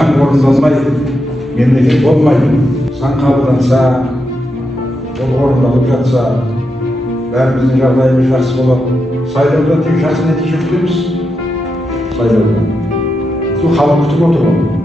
заң орындалмай, мемлекет болмайды. Заң қабылданса, ол орындалып жатса, бәріміздің жағдайымыз жақсы болады. Сайлаудан тек жақсы нәтиже күтеміз. Сайлаудан. Сол халық күтіп отыр ғой.